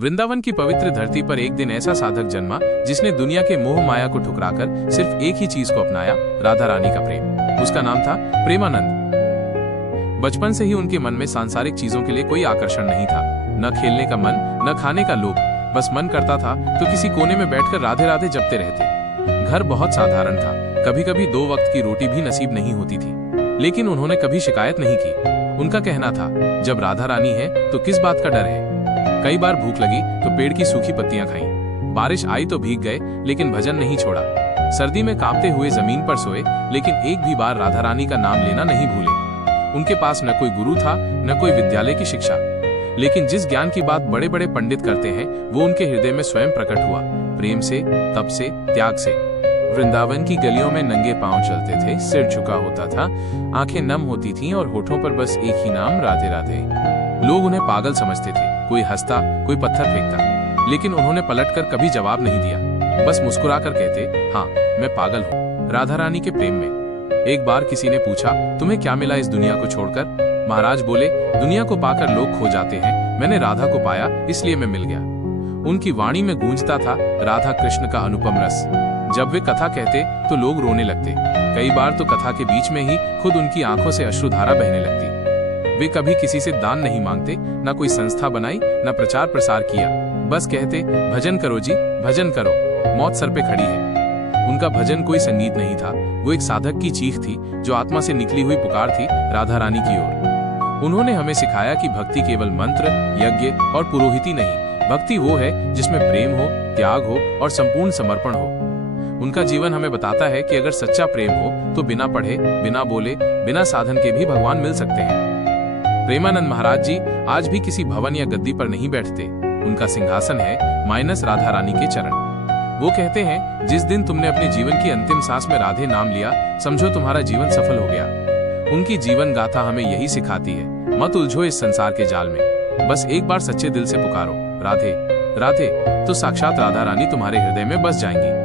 वृंदावन की पवित्र धरती पर एक दिन ऐसा साधक जन्मा जिसने दुनिया के मोह माया को ठुकराकर सिर्फ एक ही चीज को अपनाया, राधा रानी का प्रेम। उसका नाम था प्रेमानंद। बचपन से ही उनके मन में सांसारिक चीजों के लिए कोई आकर्षण नहीं था, न खेलने का मन, न खाने का लोभ। बस मन करता था तो किसी कोने में बैठकर राधे राधे जपते रहते। घर बहुत साधारण था, कभी कभी 2 वक्त की रोटी भी नसीब नहीं होती थी, लेकिन उन्होंने कभी शिकायत नहीं की। उनका कहना था, जब राधा रानी है तो किस बात का डर है। कई बार भूख लगी तो पेड़ की सूखी पत्तियां खाईं, बारिश आई तो भीग गए लेकिन भजन नहीं छोड़ा। सर्दी में कांपते हुए जमीन पर सोए लेकिन एक भी बार राधा रानी का नाम लेना नहीं भूले। उनके पास न कोई गुरु था, न कोई विद्यालय की शिक्षा, लेकिन जिस ज्ञान की बात बड़े बड़े पंडित करते हैं वो उनके हृदय में स्वयं प्रकट हुआ, प्रेम से, तप से, त्याग से। वृंदावन की गलियों में नंगे पांव चलते थे, सिर झुका होता था, आंखें नम होती थीं और होठों पर बस एक ही नाम, राधे राधे। लोग उन्हें पागल समझते थे, कोई हंसता, कोई पत्थर फेंकता, लेकिन उन्होंने पलटकर कभी जवाब नहीं दिया, बस मुस्कुराकर कहते, हाँ मैं पागल हूँ राधा रानी के प्रेम में। एक बार किसी ने पूछा, तुम्हें क्या मिला इस दुनिया को छोड़कर? महाराज बोले, दुनिया को पाकर लोग खो जाते हैं, मैंने राधा को पाया इसलिए मैं मिल गया। उनकी वाणी में गूंजता था राधा कृष्ण का अनुपम रस। जब वे कथा कहते तो लोग रोने लगते, कई बार तो कथा के बीच में ही खुद उनकी आंखों से अश्रुधारा बहने लगती। वे कभी किसी से दान नहीं मांगते, न कोई संस्था बनाई, न प्रचार प्रसार किया, बस कहते, भजन करो जी, भजन करो, मौत सर पे खड़ी है। उनका भजन कोई संगीत नहीं था, वो एक साधक की चीख थी जो आत्मा से निकली हुई पुकार थी राधा रानी की ओर। उन्होंने हमें सिखाया कि भक्ति केवल मंत्र, यज्ञ और पुरोहिती नहीं, भक्ति वो है जिसमें प्रेम हो, त्याग हो और संपूर्ण समर्पण हो। उनका जीवन हमें बताता है कि अगर सच्चा प्रेम हो तो बिना पढ़े, बिना बोले, बिना साधन के भी भगवान मिल सकते हैं। प्रेमानंद महाराज जी आज भी किसी भवन या गद्दी पर नहीं बैठते, उनका सिंहासन है माइनस राधा रानी के चरण। वो कहते हैं, जिस दिन तुमने अपने जीवन की अंतिम सांस में राधे नाम लिया, समझो तुम्हारा जीवन सफल हो गया। उनकी जीवन गाथा हमें यही सिखाती है, मत उलझो इस संसार के जाल में, बस एक बार सच्चे दिल से पुकारो, राधे राधे, तो साक्षात राधा रानी तुम्हारे हृदय में बस जाएंगी।